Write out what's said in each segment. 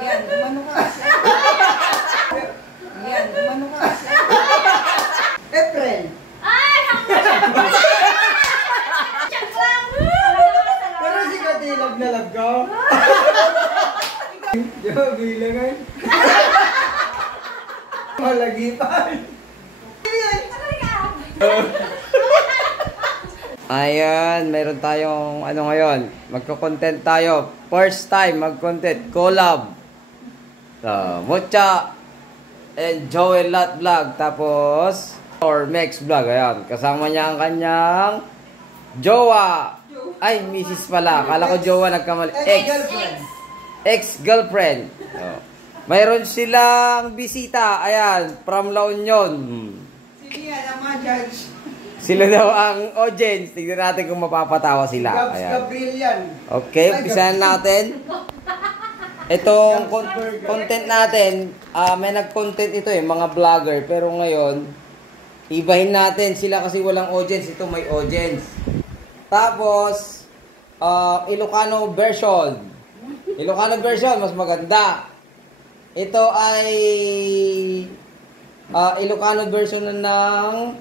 Yan, umano ka kasi. Yan, umano ka kasi. April. Ay, Pero si Katilag na love ko. Diba, bilangan. Malagipan. Ayan, meron tayong ano ngayon, magko-content tayo. First time mag-content, collab. Mucha and Joel Lat Vlog. Tapos, or Mex Vlog. Ayan, kasama niya ang kanyang jowa. Ay, misis pala. Kala ko jowa, nagkamali. Ex-girlfriend. Mayroon silang bisita. Ayan, from La Union. Sige, naman, Judge. Sila daw ang audience. Tignan natin kung mapapatawa sila. Ayan. Okay, umpisahan natin. Itong content natin, may nag-content ito mga vlogger. Pero ngayon, ibahin natin sila kasi walang audience. Ito may audience. Tapos, Ilocano version. Ilocano version, mas maganda. Ito ay Ilocano version ng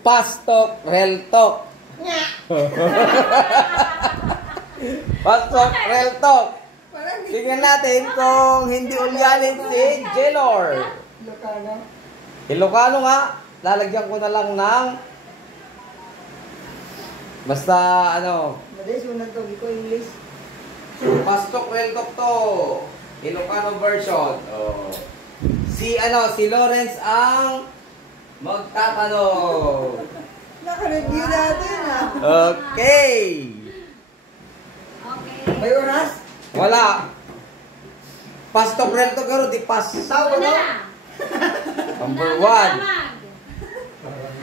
Fast Talk, Real Talk. Fast Talk, Real Talk. Tingnan natin kung hindi ulyanin si Jelor. Ilocano. Ilocano nga. Lalagyan ko na lang ng basta ano. Madali, sunod to. Iko English. Fast Talk, Real Talk to. Ilocano version. Si Lawrence ang magtatanong. Naka-review natin, Okay. May oras? Wala. Fast Talk, Real Talk pero di pas. Tawa na. Number 1.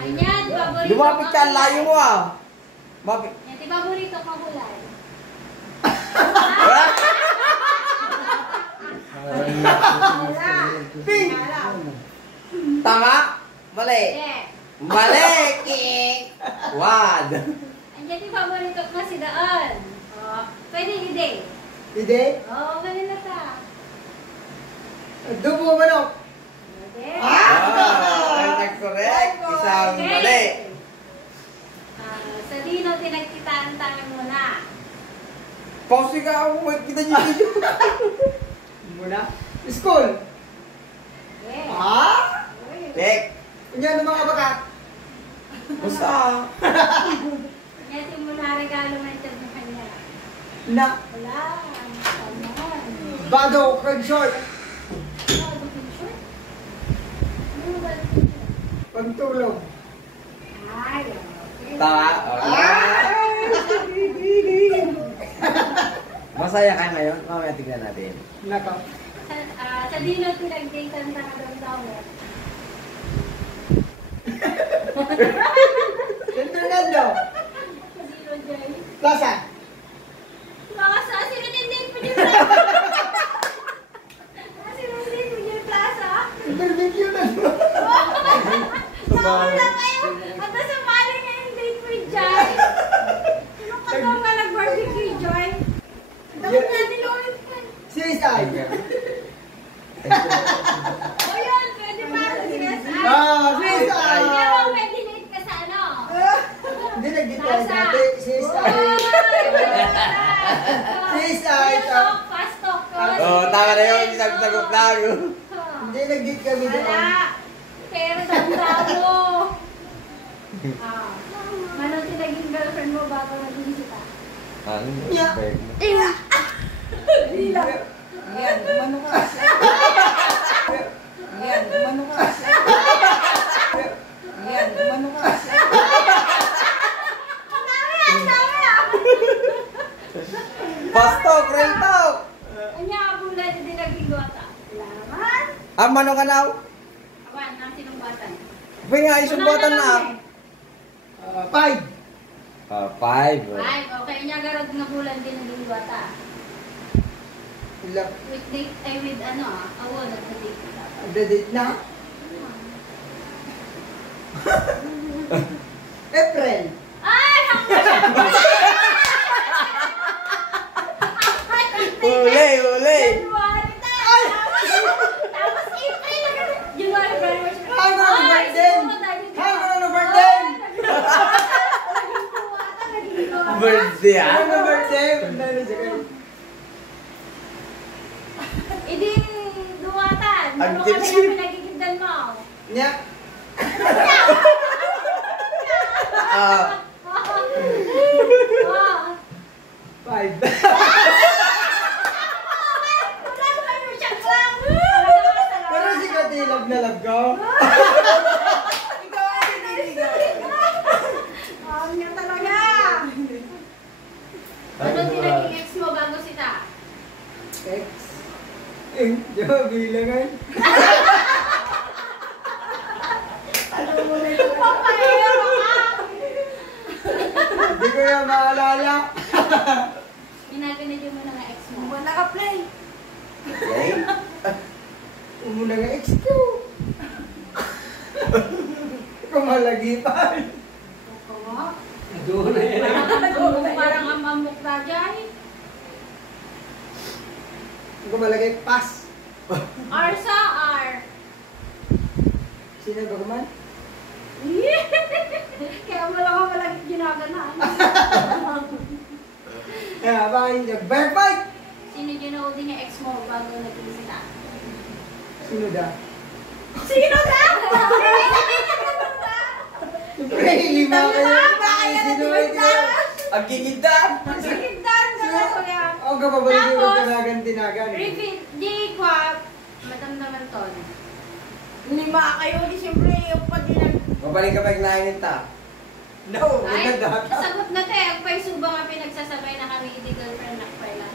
Ayan, paborito. Lumapit ka, layo mo Mapit. Yan, di paborito ko kulay. Pink! Tama? Mali. Yeah. Mali. King. Wad. Andiyan yung paborito ko si Daon. Pwede hindi. Hindi? Oo, ganun na ta. Dubo manok. Pwede. Correct. Isang mali. Sa Dino, tinagkitaan tayo muna. Pause ka ako. Wait, kita nyo video. Muna. School. Yeah. Tek. Yan ang mga bakat. Basta. Yan yung muna regalo na ito sa kanya. Na. Wala. Aman. Bago, crab short. Pagtulog. Ay, okay. Tama. Masaya ka ngayon? Mamaya tignan natin. Naka. Sa Dino, tinagkitaan tayo doon sa ulit. Fernando. Sa Dino, Jay. Plaza. Mga sa sinunindin po niyo sinunindin po niyo plaza. Interview na. Nakulang kayo. At nasa mali nga yung date for Joy. Anong katong ka nag-barbecue, Joy? Dapat natin ulit pa. CSI. O yun, pwede pa sa CSI. CSI. Kaya mo pwede late ka sa ano? Hindi nag-detail dati. CSI. CSI. Fast talk. Tama na yun. Sagot lang. Hindi nag-date kami doon. Wala. Pero tanda mo. Manong tinaging girlfriend mo bago nag-iisita? Yeah. Yan, umano ka kasi. Yan, umano ka kasi. Yan, umano ka kasi. Ang dami ah! Fast Talk, Real Talk. Anya, bulan din naging gota. Laman. Mano ka now? Awan, ang sinumbatan. Pwede nga isumbatan na. 5. 5. Ay, okay niya garod nga bulan din naging gota. With date, with awon at the date. Date na? April. Ay! birthday Ano ah. birthday? Ano siya? Idin duwatan. Ang Ano ka tipsy. na pinagigindan mo? Nya. Ah, Oh. 5. Pero si Kati, love na love ko. Ang niya talaga. Ano tinaging ex mo bago sita? X. Di ba bilangan? Papayero ka. Hindi ko yan maalala. Ginaganadyo mo na nga ex mo. Wala ka play. okay. Umuna nga X ko. Kumalagipan. Oo. Doon na yan. Parang amamok na dyan. Kumalagay pass. R sa R. Sino ba kuman? Kaya wala ka palagi ginaganan. Kaya ba yung nag-backbite? Sino ginaudi niya ex mo bago naging sita? Sino da? Sino ka? Siyempre, lima kayo. Sino ba ito? Ang gigitan. Magsikintan ka na kuya. Ako ka pa ba yung Tapos, tinagan-tinagan? Reveal, di kwa, madamdaman ton. Lima kayo, di siyempre yung pag Mabalik ka pa yung nainita. No, Ay, maganda. sagot na te, ang pa'y suba nga pinagsasabay na kami hindi girlfriend na pala.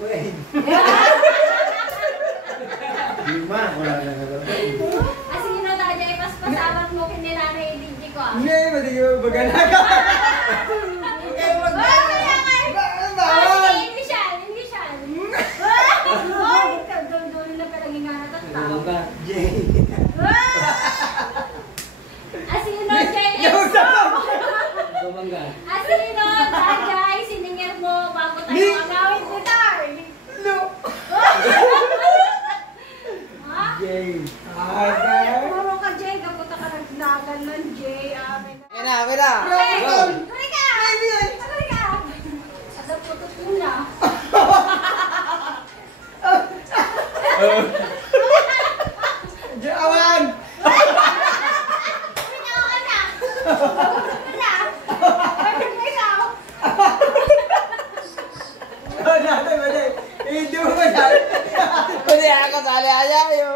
Wait. Lima, wala na nga. As in, tayo ipaspasabat mo kinilana yung DJ ko. Hindi, mati ko baganaga. Kaya nga, Bawal! Initial. Ay, dulo na pala ngingana at tao. Jay. Asino, Jay, Yung sabang! Asino, Jay, siningir mo bago tayo Ni- agawin guitar. No! Ha? Jay. Ay, puro ka, Jay. Kaputa ka nagdagan ng Jay. Amin. Ayan na, amin na. Hey, Go. tuloy ka! Tuloy ka! Ada putot muna. Awan! Binawa ka na! Wala! Wala ka ikaw! Natin, mali. Hindi mo ba Pwede ako sali ayaw.